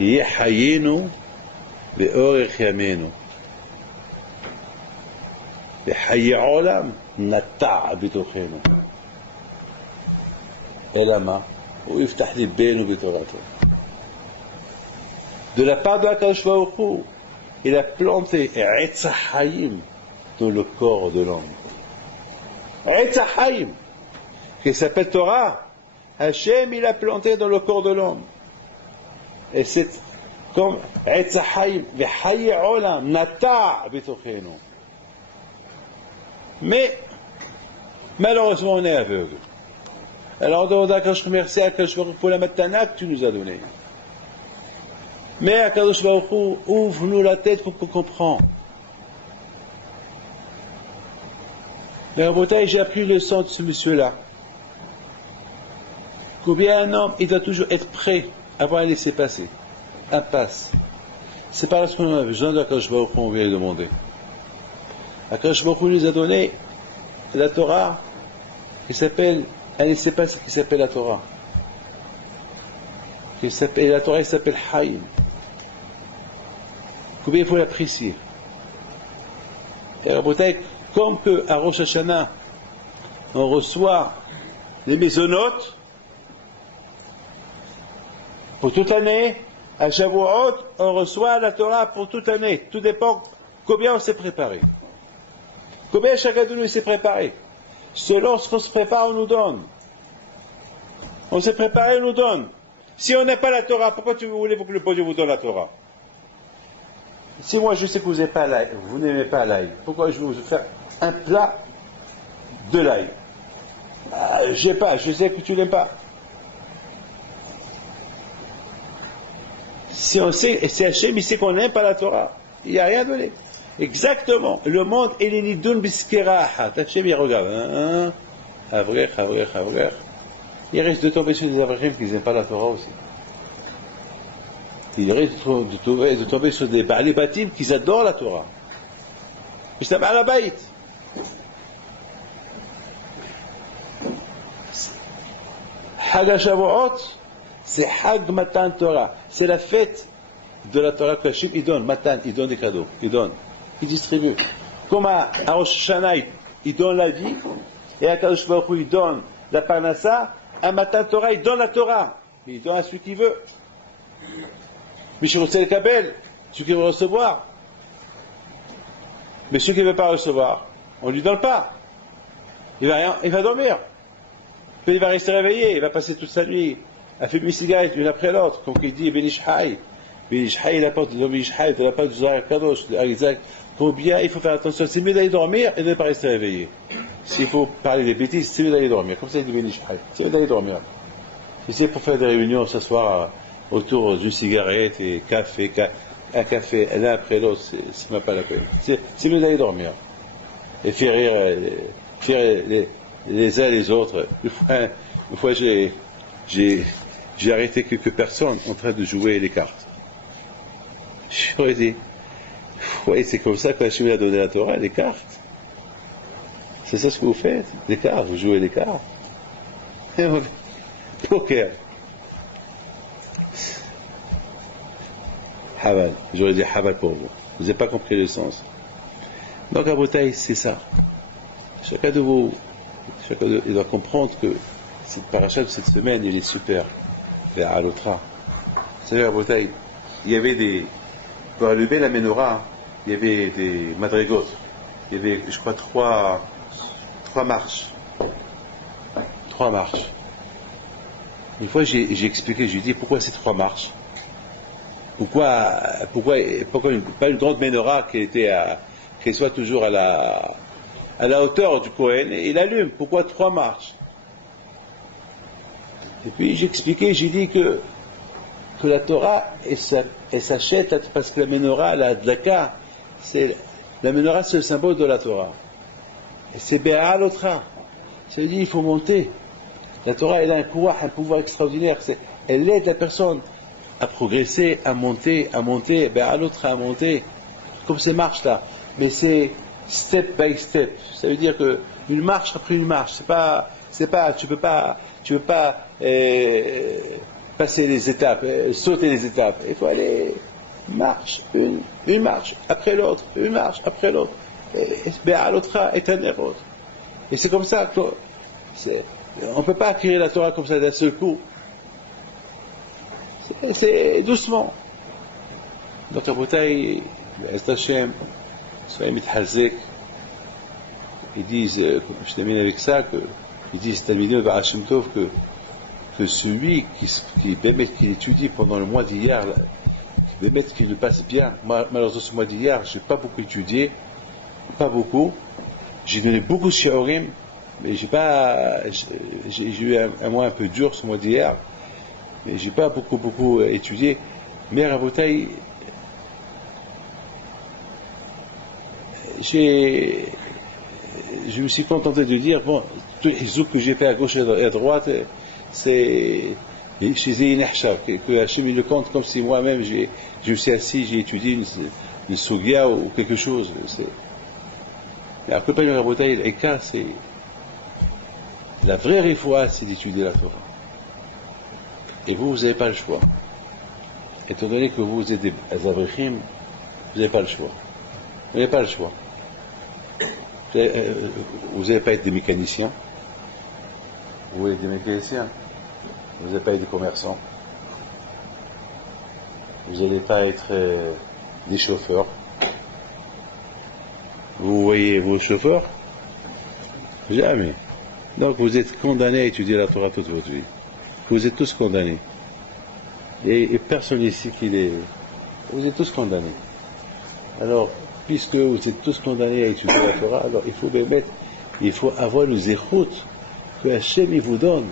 Yehayenu ve'orech yamenu. Ve'hayi olam nata' bitochenu. אלא מה? הוא יפתח ליבנו בתורתו. De la part de הקדוש ברוך הוא, il a planté עץ החיים dans le corps de l'homme. עץ החיים, qui s'appelle Torah, Hachem il a planté dans le corps de l'homme. Et c'est comme עץ החיים, וחיי עולם נטע בתוכנו. Mais, malheureusement, on est aveugle. Alors, on demande à Akadosh merci à Akadosh Baruch Hu pour la matana que tu nous as donnée. Mais Akadosh Baruch Hu, ouvre-nous la tête pour qu'on comprenne. Mais Rabotai, j'ai appris le leçon de ce monsieur-là. Combien un homme, il doit toujours être prêt avant de laisser passer. Impasse. C'est pas parce qu'on a besoin d'Akadosh Baruch Hu qu'on vient lui demander. Akadosh Baruch Hu nous a donné la Torah qui s'appelle un laissez-passer qui s'appelle la Torah. Et la Torah s'appelle Haïm. Combien il faut l'apprécier. Et Rabotai, comme qu'à Rosh Hashanah, on reçoit les mésonotes pour toute l'année, à Shavuot, on reçoit la Torah pour toute l'année. Tout dépend combien on s'est préparé. Combien chacun de nous s'est préparé. Selon ce qu'on se prépare, on nous donne. On s'est préparé, on nous donne. Si on n'a pas la Torah, pourquoi voulez-vous que le bon Dieu vous donne la Torah? Si moi je sais que vous n'aimez pas l'ail, vous n'aimez pas l'ail, pourquoi je vais vous faire un plat de l'ail? Je sais que tu n'aimes pas. Si on sait, et c'est Hachem, il sait qu'on n'aime pas la Torah, il n'y a rien donné. Exactement. Le monde, il est nidoun biskerahat. Hachem, il regarde. Avrech. Il risque de tomber sur des avrechim qui n'aiment pas la Torah aussi. Il risque de tomber sur des Baalei Batim qui adorent la Torah. C'est un Baal Habayit. Hag HaShavuot, c'est Hag Matan Torah. C'est la fête de la Torah que Hachem, il donne. Matan, il donne des cadeaux. Il donne. Il distribue. Comme à Rosh Hashanah, il donne la vie. Et à Kadosh Baruch Hu, il donne la Parnassa. À Matan Torah, il donne la Torah. Il donne à celui qui veut. Michel le Kabel, celui qui veut recevoir. Mais celui qui ne veut pas recevoir, on ne lui donne pas. Il va dormir. Puis il va rester réveillé. Il va passer toute sa nuit à fumer une cigarette l'une après l'autre. Comme il dit, Benishhaï. Benishhaï, il apporte de Benishhaï, de la part du Zohar Kadosh, de Arizak. Combien il faut faire attention. C'est mieux d'aller dormir et de ne pas rester réveillé. S'il faut parler des bêtises, c'est mieux d'aller dormir. Comme ça, il dit Benishhaï. C'est mieux d'aller dormir. Si c'est pour faire des réunions, s'asseoir autour d'une cigarette et un café l'un après l'autre, c'est même pas la peine. C'est mieux d'aller dormir. Et faire rire les uns les autres. Une fois j'ai arrêté quelques personnes en train de jouer les cartes. J'aurais dit, ouais, c'est comme ça que Hachem a donné la Torah, les cartes. C'est ça ce que vous faites, les cartes, vous jouez les cartes. Poker. Haval, j'aurais dit Haval pour vous. Vous n'avez pas compris le sens. Donc à Bretagne, c'est ça. Chacun de vous, il doit comprendre que cette paracha de cette semaine, il est super. Vers Alotra. Vous savez, à Bretagne, il y avait pour allumer la menorah, il y avait des madrigotes. Il y avait, je crois, trois marches. 3 marches. Une fois, j'ai expliqué, j'ai dit pourquoi ces 3 marches. Pourquoi pas une grande menorah qui soit toujours à la hauteur du Kohen, et il allume. Pourquoi 3 marches? Et puis j'ai expliqué, j'ai dit que la Torah, elle s'achète parce que la menorah, la dlaka, la menorah c'est le symbole de la Torah. Et c'est Bé'al Otra. C'est-à-dire il faut monter. La Torah, elle a un pouvoir extraordinaire. Elle aide la personne à progresser, à monter, Bé'al Otra, à monter. Comme ces marches-là. Mais c'est step by step. Ça veut dire que une marche après une marche. Tu peux pas passer les étapes, sauter les étapes. Il faut aller marche, une marche après l'autre, une marche après l'autre. Bé'al Otra est un autre. Et c'est comme ça que On ne peut pas acquérir la Torah comme ça d'un seul coup. C'est doucement. Donc, Rabotai, Hashem, soyez mithalzek, ils disent, je termine avec ça, ils disent, que celui qui étudie pendant le mois d'hier, qui le passe bien, malheureusement ce mois d'hier, je n'ai pas beaucoup étudié, pas beaucoup, j'ai donné beaucoup de shiurim, mais j'ai eu un mois un peu dur ce mois d'hier, mais j'ai pas beaucoup étudié. Mais Rabotai, je me suis contenté de dire, bon, tous les zouks que j'ai fait à gauche et à droite, c'est que Hachem il le compte comme si moi-même je me suis assis, j'ai étudié une sugia ou quelque chose. Mais après, pas le Rabotai, l'Eka, c'est la vraie réfoua, c'est d'étudier la Torah. Et vous n'avez pas le choix. Étant donné que vous êtes des Avrechim, vous n'avez pas le choix. Vous n'avez pas le choix. Vous n'allez pas être des mécaniciens. Vous êtes des mécaniciens. Vous n'allez pas être des commerçants. Vous n'allez pas être des chauffeurs. Vous voyez vos chauffeurs? Jamais. Donc vous êtes condamnés à étudier la Torah toute votre vie. Vous êtes tous condamnés. Et personne ici qui les... Vous êtes tous condamnés. Alors, puisque vous êtes tous condamnés à étudier la Torah, alors il faut avoir les écoutes que Hachem il vous donne.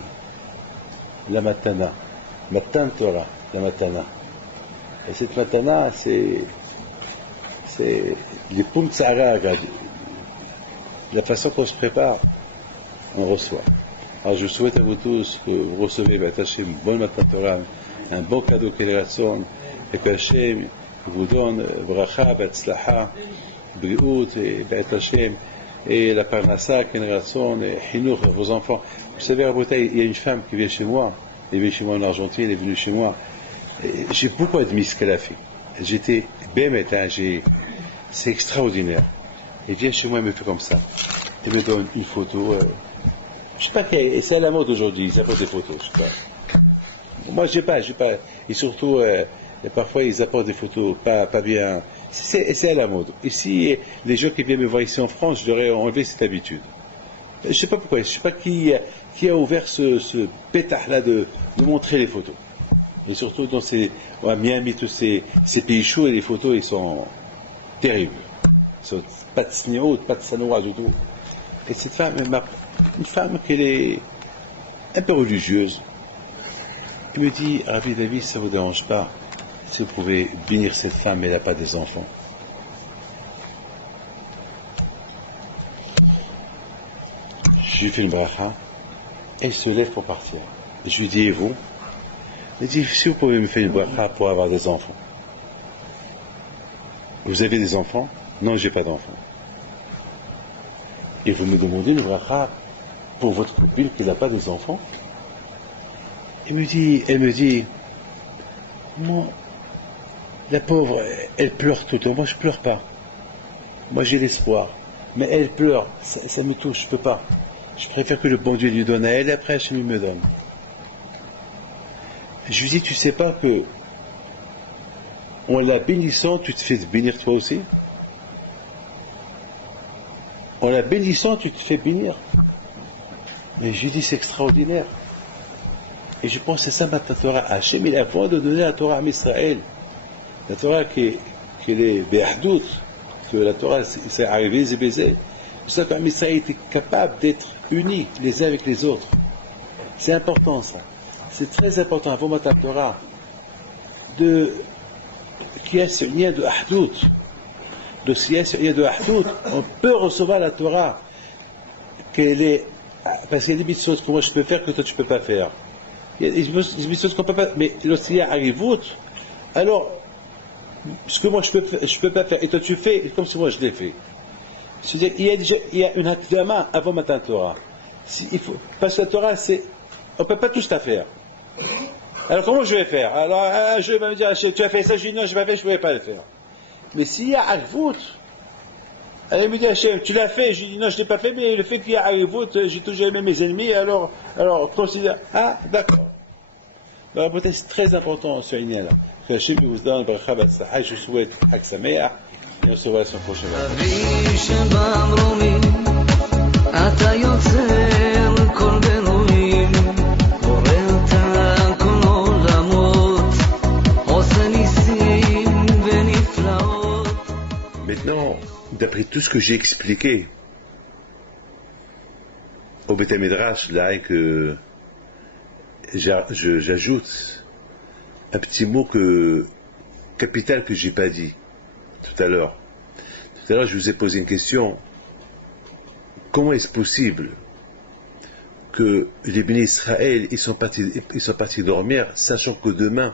La matana. Matan Torah. La matana. Et cette matana, c'est les poum tsara, la façon qu'on se prépare, on reçoit. Alors je souhaite à vous tous que vous recevez Hachem une bonne Matan Torah, un bon cadeau qu'elle rassemble, et que Hachem vous donne bracha, batzlaha, briout, et Hachem, et la parnassa, qu'elle rassemble, et chinour, vos enfants. Vous savez, à Rabotai, il y a une femme qui vient chez moi, elle vient chez moi en Argentine, elle est venue chez moi. J'ai beaucoup admis ce qu'elle a fait. J'étais bémet, c'est extraordinaire. Elle vient chez moi, elle me fait comme ça. Elle me donne une photo. Je sais pas, c'est à la mode aujourd'hui, ils apportent des photos, je sais pas. Moi, j'ai pas. Et surtout, parfois, ils apportent des photos pas bien. C'est à la mode. Ici, les gens qui viennent me voir ici en France, je leur ai enlevé cette habitude. Je sais pas pourquoi, je sais pas qui a ouvert ce pétard-là de montrer les photos. Et surtout à Miami, tous ces pays chauds, et les photos, ils sont terribles. Ils sont pas de sniout, pas de sanoua du tout. Et cette femme, une femme qui est un peu religieuse, elle me dit, Rabbi David, ça vous dérange pas si vous pouvez bénir cette femme, elle n'a pas des enfants. Je lui fais une bracha, elle se lève pour partir. Et je lui dis, et vous? Elle dit, si vous pouvez me faire une bracha pour avoir des enfants. Vous avez des enfants? Non, j'ai pas d'enfants. Et vous me demandez une bracha pour votre copine qui n'a pas des enfants? Elle me dit, moi, la pauvre, elle pleure tout le temps. Moi, je pleure pas. Moi, j'ai l'espoir. Mais elle pleure. Ça me touche, je peux pas. Je préfère que le bon Dieu lui donne à elle, après Hachem me donne. Je lui dis, tu sais pas que en la bénissant, tu te fais bénir toi aussi? En la bénissant, tu te fais bénir. Mais je lui dis, c'est extraordinaire. Et je pense que c'est ça ma Torah. Hachem, il a avant de donner la Torah à Israël. La Torah qui est Be'ahdout, que la Torah, c'est arrivé, c'est baisé. C'est ça qu'Israël était capable d'être unis les uns avec les autres. C'est important ça. C'est très important avant ma Torah qu'il y ait ce lien de Ahdout. S'il y a ce lien de Ahdout, on peut recevoir la Torah. Parce qu'il y a des mitzvot que moi je peux faire que toi tu ne peux pas faire. Il y a des mitzvot qu'on ne peut pas. Mais lorsqu'il y a Harivut, alors ce que moi je peux pas faire et toi tu fais comme si moi je l'ai fait. C'est-à-dire il y a une hakdama avant ma Torah. Parce que la Torah on ne peut pas tout la faire. Alors comment je vais faire? Alors je vais me dire, tu as fait ça, je dis non, je ne vais pas le faire. Mais s'il y a Harivut, Elle me dit, Hachem, tu l'as fait? Je lui dis, non, je ne l'ai pas fait, mais le fait qu'il y a Harivut, j'ai toujours aimé mes ennemis, alors considère. Ah, d'accord. Donc, peut-être c'est très important ce lien-là. Que Hachem vous donne le bracha b'atzlacha, je souhaite Chag Sameach, et on se voit la semaine prochaine. Maintenant, d'après tout ce que j'ai expliqué au Beth Midrash, là, que j'ajoute un petit mot capital que j'ai pas dit tout à l'heure. Tout à l'heure, je vous ai posé une question. Comment est-ce possible que les bénis Israël, ils sont partis dormir, sachant que demain,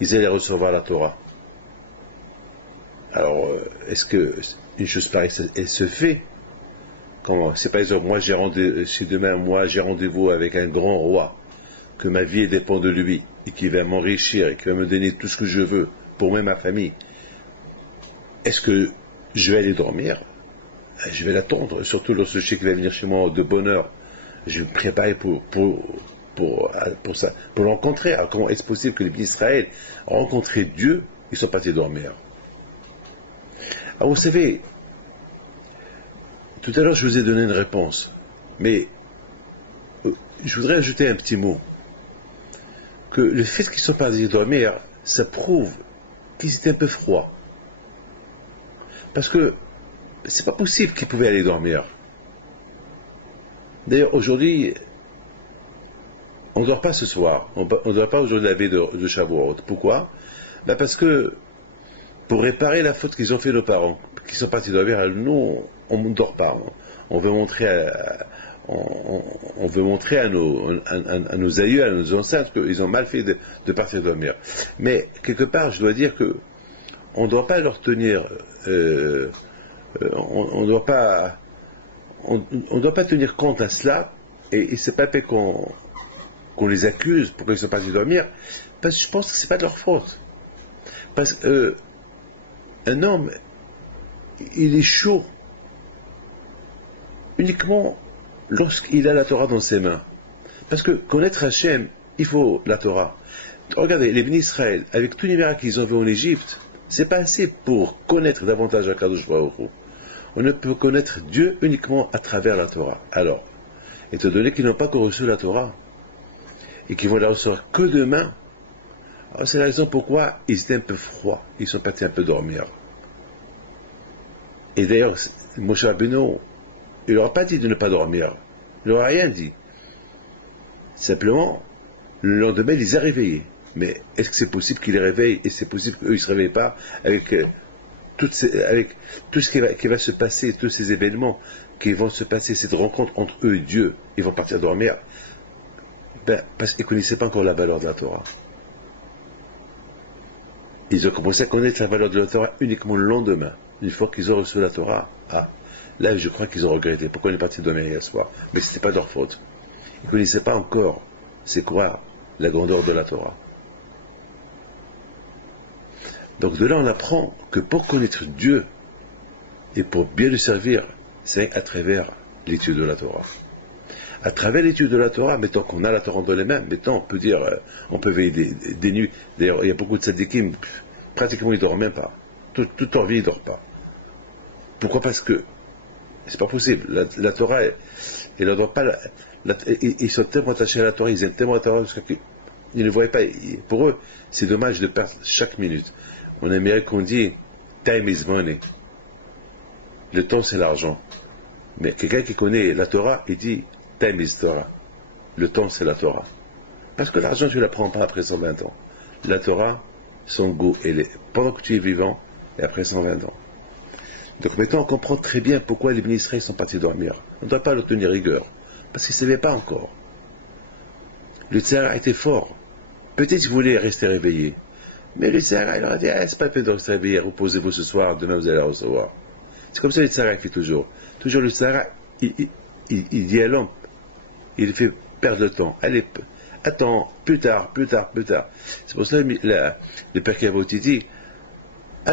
ils allaient recevoir la Torah? Alors, est-ce que une chose pareille, elle se fait? Comment? C'est par exemple, si demain, moi, j'ai rendez-vous avec un grand roi, que ma vie dépend de lui, et qui va m'enrichir, et qui va me donner tout ce que je veux, pour même ma famille, est-ce que je vais aller dormir? Je vais l'attendre, surtout lorsque je sais qu'il va venir chez moi de bonne heure. Je vais me préparer pour ça, pour le rencontrer. Alors, comment est-ce possible que les bénis Israël ont rencontré Dieu, ils sont partis dormir? Alors, vous savez, tout à l'heure, je vous ai donné une réponse, mais je voudrais ajouter un petit mot. Que le fait qu'ils sont partis dormir, ça prouve qu'ils étaient un peu froids. Parce que c'est pas possible qu'ils pouvaient aller dormir. D'ailleurs, aujourd'hui, on ne dort pas ce soir. On ne dort pas aujourd'hui la veille de Shavuot. Pourquoi? Parce que pour réparer la faute qu'ils ont fait nos parents, qui sont partis dormir, nous, on ne dort pas. On veut montrer à nos aïeux, à nos ancêtres, qu'ils ont mal fait de partir dormir. Mais quelque part, je dois dire que on ne doit pas leur tenir, on ne doit pas tenir compte à cela, et c'est pas fait qu'on les accuse pour qu'ils soient partis dormir, parce que je pense que c'est pas de leur faute. Parce que un homme, il est chaud uniquement lorsqu'il a la Torah dans ses mains. Parce que connaître Hachem, il faut la Torah. Regardez, les bénis Israël, avec tous les miracles qu'ils ont vus en Égypte, c'est pas assez pour connaître davantage Akadosh Baruch Hu. On ne peut connaître Dieu uniquement à travers la Torah. Alors, étant donné qu'ils n'ont pas encore reçu la Torah, et qu'ils vont la recevoir que demain, c'est la raison pourquoi ils étaient un peu froids, ils sont partis un peu dormir. Et d'ailleurs, Moshe Rabbeinu, il leur a pas dit de ne pas dormir, il leur a rien dit. Simplement, le lendemain, il les a réveillés. Mais est-ce que c'est possible qu'ils les réveillent, et c'est possible qu'eux ne se réveillent pas avec tout ce qui va se passer, tous ces événements qui vont se passer, cette rencontre entre eux et Dieu, ils vont partir dormir, parce qu'ils ne connaissaient pas encore la valeur de la Torah. Ils ont commencé à connaître la valeur de la Torah uniquement le lendemain, une fois qu'ils ont reçu la Torah. Là, je crois qu'ils ont regretté. Pourquoi on est parti dormir hier soir? Mais ce n'était pas leur faute. Ils ne connaissaient pas encore, c'est quoi, la grandeur de la Torah. Donc de là, on apprend que pour connaître Dieu et pour bien le servir, c'est à travers l'étude de la Torah. À travers l'étude de la Torah, mettons qu'on a la Torah dans les mains, mettons, on peut dire, on peut veiller des nuits. D'ailleurs, il y a beaucoup de tzadikim, pratiquement ils ne dorment même pas. Toute leur vie, ils ne dorment pas. Pourquoi? Parce que c'est pas possible. La Torah, ils ne dorment pas. Ils sont tellement attachés à la Torah, ils aiment tellement la Torah qu'ils ne voient pas. Pour eux, c'est dommage de perdre chaque minute. On aimerait qu'on dise time is money. Le temps, c'est l'argent. Mais quelqu'un qui connaît la Torah, il dit time is Torah. Le temps, c'est la Torah. Parce que l'argent, tu ne la prends pas après 120 ans. La Torah, son goût, elle est pendant que tu es vivant et après 120 ans. Donc maintenant, on comprend très bien pourquoi les bénis Israël sont partis dormir. On ne doit pas leur tenir rigueur. Parce qu'ils ne savaient pas encore. Le Tzara était fort. Peut-être qu'ils voulaient rester réveillés. Mais le Tzara, il leur a dit, c'est pas la peine de rester réveillé, reposez-vous ce soir, demain vous allez la recevoir. C'est comme ça le Tzara fait toujours. Toujours le Tzara, il dit à l'homme, il fait perdre le temps. Allez, attends, plus tard. C'est pour ça que le Père Kavot dit, Il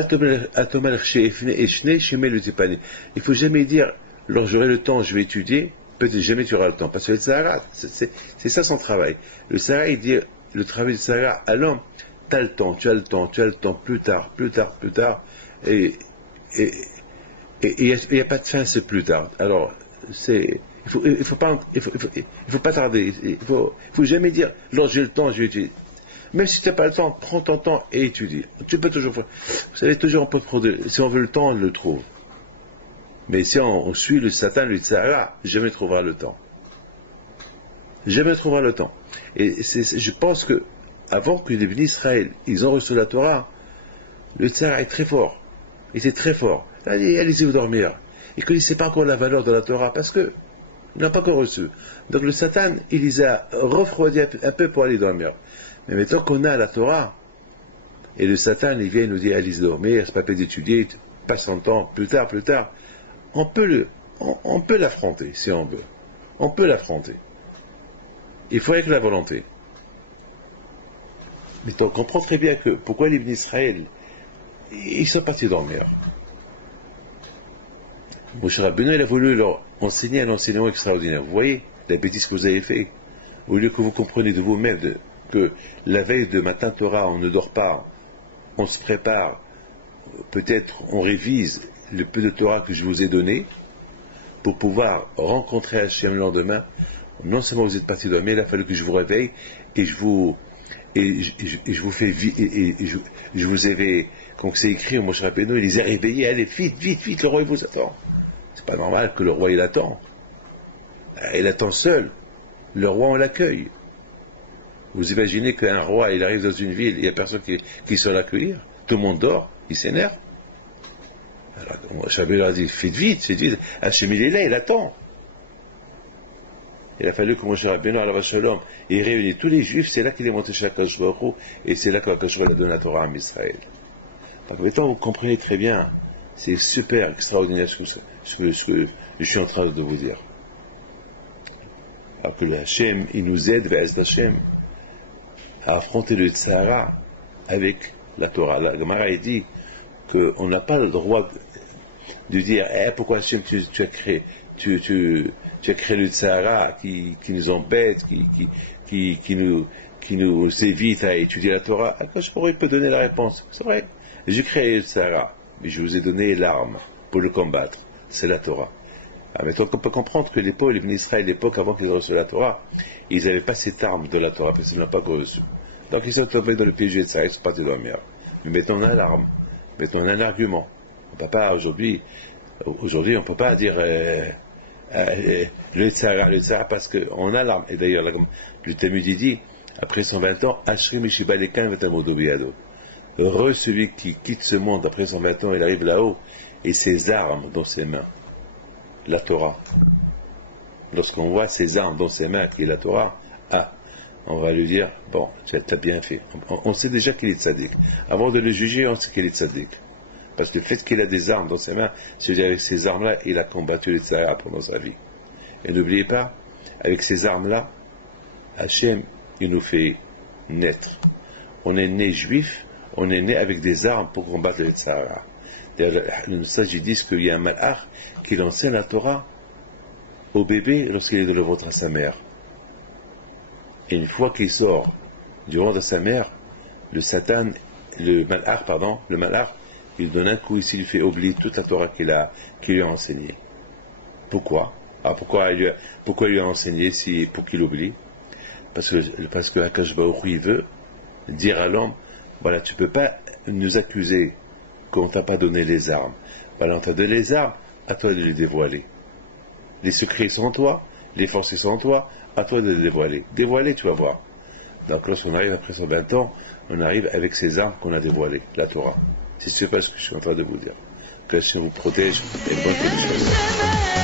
ne faut jamais dire, lorsque j'aurai le temps, je vais étudier, peut-être jamais tu auras le temps. Parce que le Sahara, c'est ça son travail. Le Sahara, il dit, le travail du Sahara à l'homme, tu as le temps, tu as le temps, tu as le temps, plus tard, plus tard, plus tard. Et il n'y a pas de fin, c'est plus tard. Alors, il faut pas tarder. Il faut jamais dire, lorsque j'ai le temps, je vais étudier. Même si tu n'as pas le temps, prends ton temps et étudie. Tu peux toujours faire. Vous savez, toujours on peut prendre. Si on veut le temps, on le trouve. Mais si on suit le Satan, le Tzara, jamais trouvera le temps. Jamais trouvera le temps. Et je pense que avant que les bénis Israël, ils ont reçu la Torah, le Tzara est très fort. Il était très fort. Allez-y vous dormir. Ils ne connaissaient pas encore la valeur de la Torah parce que ils n'ont pas encore reçu. Donc le Satan, il les a refroidis un peu pour aller dormir. Mais maintenant qu'on a la Torah, et le Satan, il vient nous dire, allez dormir, c'est pas peine d'étudier, passe son temps, plus tard, on peut l'affronter, si on veut. On peut l'affronter. Il faut avec la volonté. Mais on comprend très bien que, pourquoi les bénis Israël, ils sont partis dormir. Moshe Rabbeinu, il a voulu leur enseigner un enseignement extraordinaire. Vous voyez la bêtise que vous avez fait. Au lieu que vous compreniez de vous-même que la veille de matin Torah, on ne dort pas, on se prépare, peut-être on révise le peu de Torah que je vous ai donné, pour pouvoir rencontrer Hachem le lendemain. Non seulement vous êtes parti dormir, il a fallu que je vous réveille, et je vous avais, comme c'est écrit au Moshe Rabbeinu, il les a réveillés, allez, vite, le roi il vous attend. C'est pas normal que le roi il attend. Il attend seul. Le roi on l'accueille. Vous imaginez qu'un roi, il arrive dans une ville, il n'y a personne qui se l'accueillir, tout le monde dort, il s'énerve. Alors, Rabbeinu leur a dit, faites vite, Hachem il est là, il attend. Il a fallu que Moshe Rabbeinu, alav shalom, il réunit tous les juifs, c'est là qu'il est monté chez Akadosh Baruch Hu, et c'est là qu'Akadosh Baruch Hu a donné la Torah à Israël. Donc maintenant, vous comprenez très bien, c'est super, extraordinaire ce que je suis en train de vous dire. Alors que le Hachem, il nous aide, Be'ez Hachem, à affronter le Tzara avec la Torah. La Gemara dit qu'on n'a pas le droit de dire pourquoi Hachem tu as créé le Tzara qui nous embête, qui nous évite à étudier la Torah. Je pourrais peut donner la réponse. C'est vrai, j'ai créé le Tzara, mais je vous ai donné l'arme pour le combattre. C'est la Torah. Maintenant, on peut comprendre que les bénis Israël, l'époque avant qu'ils aient reçu la Torah, ils n'avaient pas cette arme de la Torah, parce qu'ils ne l'ont pas reçue. Donc ils sont tombés dans le piège de ça, ils sont partis dormir. Mais maintenant on a l'arme, maintenant on a un argument. On ne peut pas aujourd'hui on ne peut pas dire le Tzara, parce qu'on a l'arme. Et d'ailleurs, le Talmud dit, après 120 ans, Ashri Mishiba Lekan Vetamodo Biyado. Heureux celui qui quitte ce monde après 120 ans, il arrive là-haut, et ses armes dans ses mains. La Torah. Lorsqu'on voit ses armes dans ses mains, qui est la Torah, on va lui dire, bon, tu as bien fait. On sait déjà qu'il est tzaddik. Avant de le juger, on sait qu'il est tzaddik. Parce que le fait qu'il a des armes dans ses mains, c'est-à-dire avec ces armes-là, il a combattu les tzara pendant sa vie. Et n'oubliez pas, avec ces armes-là, Hachem, il nous fait naître. On est né juif, on est né avec des armes pour combattre les tzara. D'ailleurs, les sages disent qu'il y a un malach qui enseigne la Torah au bébé lorsqu'il est dans le ventre à sa mère. Et une fois qu'il sort du ventre de sa mère, le malach, il donne un coup ici, il lui fait oublier toute la Torah qu'il lui a enseignée. Pourquoi? Pourquoi il lui a enseigné pour qu'il oublie? Parce que Akadosh Baruch Hu, il veut dire à l'homme, voilà, tu ne peux pas nous accuser qu'on ne t'a pas donné les armes. Voilà, on t'a donné les armes, à toi de les dévoiler. Les secrets sont en toi, les forces sont en toi, à toi de les dévoiler. Dévoiler, tu vas voir. Donc lorsqu'on arrive après 120 ans, on arrive avec ces armes qu'on a dévoilées, la Torah. C'est pas ce que je suis en train de vous dire. Que Dieu vous protège et bonne connaissance.